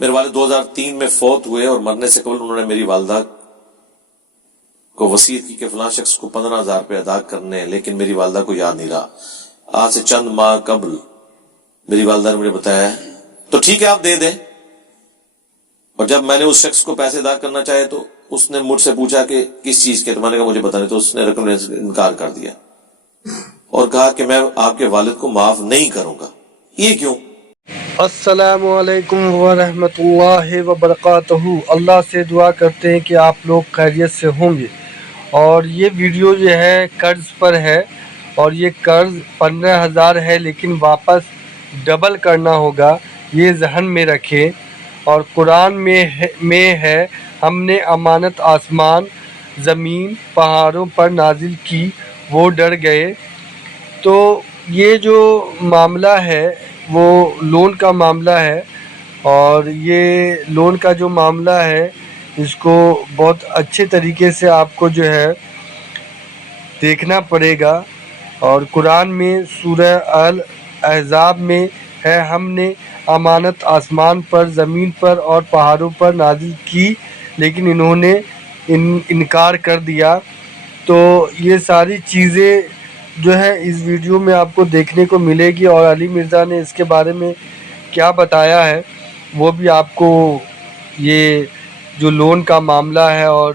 میرے والد 2003 میں فوت ہوئے اور مرنے سے قبل انہوں نے میری والدہ کو وصیت کی کہ فلاں شخص کو 15,000 روپے ادا کرنے ہیں، لیکن میری والدہ کو یاد نہیں رہا۔ آج سے چند ماہ قبل میری والدہ نے مجھے بتایا تو ٹھیک ہے آپ دے دیں، اور جب میں نے اس شخص کو پیسے ادا کرنا چاہے تو اس نے مجھ سے پوچھا کہ کس چیز کے، تو میں نے کہا مجھے بتانے، تو اس نے رقم نے انکار کر دیا اور کہا کہ میں آپ کے والد کو معاف نہیں کروں گا۔ یہ کیوں؟ السلام علیکم ورحمۃ اللہ وبرکاتہ۔ اللہ سے دعا کرتے ہیں کہ آپ لوگ خیریت سے ہوں گے، اور یہ ویڈیو جو ہے قرض پر ہے، اور یہ قرض 15,000 ہے لیکن واپس ڈبل کرنا ہوگا، یہ ذہن میں رکھیں۔ اور قرآن میں ہے ہم نے امانت آسمان زمین پہاڑوں پر نازل کی، وہ ڈر گئے۔ تو یہ جو معاملہ ہے وہ لون کا معاملہ ہے، اور یہ لون کا جو معاملہ ہے اس کو بہت اچھے طریقے سے آپ کو جو ہے دیکھنا پڑے گا۔ اور قرآن میں سورہ الاحزاب میں ہے ہم نے امانت آسمان پر زمین پر اور پہاڑوں پر نازل کی، لیکن انہوں نے انکار کر دیا۔ تو یہ ساری چیزیں جو ہے اس ویڈیو میں آپ کو دیکھنے کو ملے گی، اور علی مرزا نے اس کے بارے میں کیا بتایا ہے وہ بھی آپ کو، یہ جو لون کا معاملہ ہے اور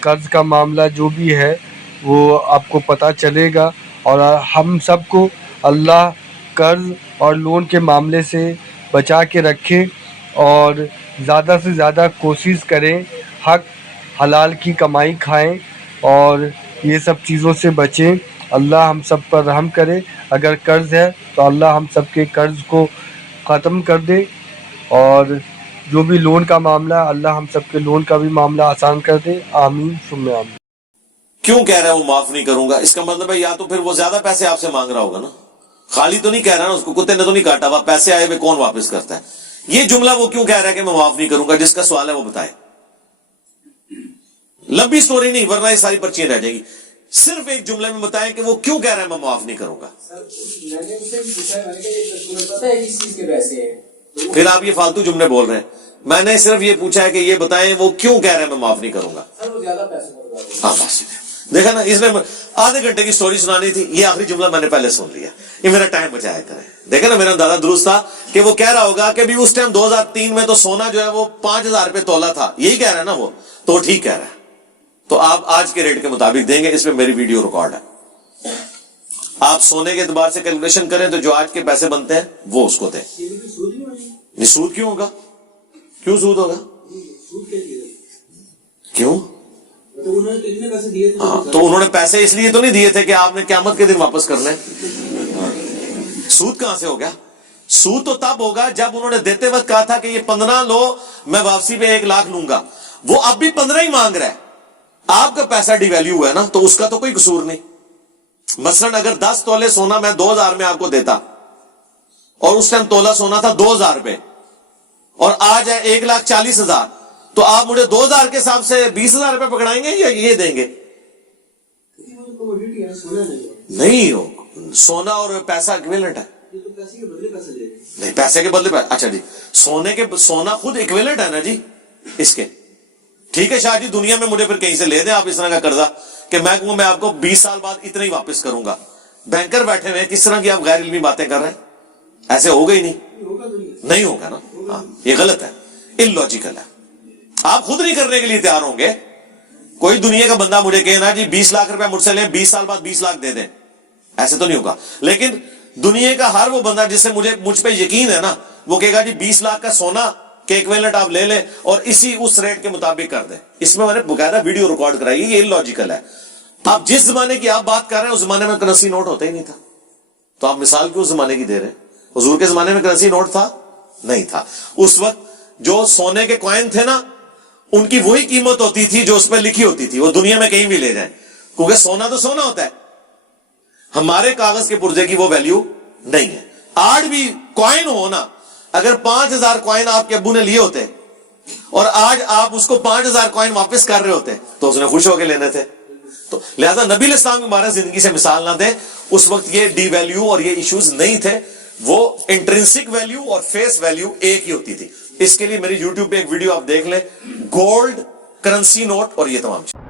قرض کا معاملہ جو بھی ہے وہ آپ کو پتہ چلے گا۔ اور ہم سب کو اللہ قرض اور لون کے معاملے سے بچا کے رکھے، اور زیادہ سے زیادہ کوشش کریں حق حلال کی کمائی کھائیں اور یہ سب چیزوں سے بچیں۔ اللہ ہم سب پر رحم کرے۔ اگر قرض ہے تو اللہ ہم سب کے قرض کو ختم کر دے، اور جو بھی لون کا معاملہ ہے اللہ ہم سب کے لون کا بھی معاملہ آسان کر دے۔ آمین ثم آمین۔ کیوں کہہ رہا ہے وہ معاف نہیں کروں گا؟ اس کا مطلب ہے یا تو پھر وہ زیادہ پیسے آپ سے مانگ رہا ہوگا نا، خالی تو نہیں کہہ رہا نا، اس کو کتے نے تو نہیں کاٹا ہوا، پیسے آئے ہوئے کون واپس کرتا ہے؟ یہ جملہ وہ کیوں کہہ رہا ہے کہ میں معاف نہیں کروں گا؟ جس کا سوال ہے وہ بتائے، لمبی سٹوری نہیں ورنہ یہ ساری پرچیاں رہ جائیں گی، صرف ایک جملے میں بتائیں کہ وہ کیوں کہہ رہا ہے میں معاف نہیں کروں گا۔ پھر آپ یہ فالتو جملے بول رہے ہیں، میں نے صرف یہ پوچھا ہے کہ یہ بتائیں وہ کیوں کہہ رہے ہیں میں معاف نہیں کروں گا۔ ہاں بس دیکھا نا، اس نے آدھے گھنٹے کی سٹوری سنانی تھی، یہ آخری جملہ میں نے پہلے سن لیا، یہ میرا ٹائم بچایا کرے۔ دیکھا نا میرا اندازہ درست تھا کہ وہ کہہ رہا ہوگا کہ بھی اس ٹائم 2003 میں تو سونا جو ہے وہ 5,000 روپے تولہ تھا، یہی کہہ رہا ہے نا وہ، تو ٹھیک کہہ رہا ہے، تو آپ آج کے ریٹ کے مطابق دیں گے، اس میں میری ویڈیو ریکارڈ ہے، آپ سونے کے اعتبار سے کیلکولیشن کریں تو جو آج کے پیسے بنتے ہیں وہ اس کو دیں۔ یہ سود کیوں ہوگا؟ کیوں سود ہوگا؟ کیوں؟ تو انہوں نے پیسے اس لیے تو نہیں دیے تھے کہ آپ نے قیامت کے دن واپس کرنے۔ سود کہاں سے ہو گیا؟ سود تو تب ہوگا جب انہوں نے دیتے وقت کہا تھا کہ یہ 15 لو، میں واپسی پہ 1,00,000 لوں گا، وہ اب بھی 15 ہی مانگ رہا ہے، آپ کا پیسہ ڈی ویلیو ہوا ہے نا، تو اس کا تو کوئی قصور نہیں۔ مثلا اگر 10 تولے سونا میں 2,000 میں آپ کو دیتا، اور اس ٹائم تولہ سونا تھا 2,000 روپے، اور آج ہے 1,40,000، تو آپ مجھے 2,000 کے حساب سے 20,000 روپے پکڑائیں گے یا یہ دیں گے؟ نہیں ہو، سونا اور پیسہ ایکویلنٹ ہے، نہیں پیسے کے بدلے پیسے، اچھا جی سونا خود ایکویلنٹ ہے نا جی اس کے، ٹھیک ہے شاہ جی دنیا میں مجھے پھر کہیں سے لے دیں آپ اس طرح کا قرضہ کہ میں کہوں میں آپ کو 20 سال بعد اتنا ہی واپس کروں گا، بینکر بیٹھے ہوئے ہیں، کس طرح کی آپ غیر علمی باتیں کر رہے ہیں؟ ایسے ہوگا ہی نہیں ہوگا نا، ہاں یہ غلط ہے، ان لاجیکل ہے، آپ خود نہیں کرنے کے لیے تیار ہوں گے۔ کوئی دنیا کا بندہ مجھے کہے نا جی 20 لاکھ روپے مجھ سے لیں، 20 سال بعد 20 لاکھ دے دیں، ایسے تو نہیں ہوگا۔ لیکن دنیا کا ہر وہ بندہ جس سے مجھ پہ یقین ہے نا، وہ کہے گا جی 20 لاکھ کا سونا کے ایکویلنٹ آپ لے لیں اور اس ریٹ کے مطابق کر دیں۔ اس میں نے باقاعدہ ویڈیو ریکارڈ کرائی ہے، یہ ان لاجیکل ہے۔ آپ جس زمانے کی آپ بات کر رہے ہیں اس زمانے میں کرنسی نوٹ ہوتا ہی نہیں تھا، تو آپ مثال کیوں اس زمانے کی دے رہے ہیں؟ حضور کے زمانے میں کرنسی نوٹ تھا؟ نہیں تھا۔ اس وقت جو سونے کے کوائن تھے نا، ان کی وہی قیمت ہوتی تھی جو اس پہ لکھی ہوتی تھی، وہ دنیا میں کہیں بھی لے جائیں، کیونکہ سونا تو سونا ہوتا ہے، ہمارے کاغذ کے پرزے کی وہ ویلیو نہیں ہے۔ آج بھی کوائن ہو نا، اگر 5,000 کوائن آپ کے ابو نے لیے ہوتے اور آج آپ اس کو 5,000 کوائن واپس کر رہے ہوتے تو اس نے خوش ہو کے لینے تھے۔ تو لہذا نبی علیہ السلام کی مبارک زندگی سے مثال نہ دیں، اس وقت یہ ڈی ویلیو اور یہ ایشوز نہیں تھے۔ وہ انٹرنسک ویلیو اور فیس ویلیو ایک ہی ہوتی تھی. اس کے لیے میری یوٹیوب پہ ایک ویڈیو آپ دیکھ لیں, گولڈ کرنسی نوٹ اور یہ تمام چیز.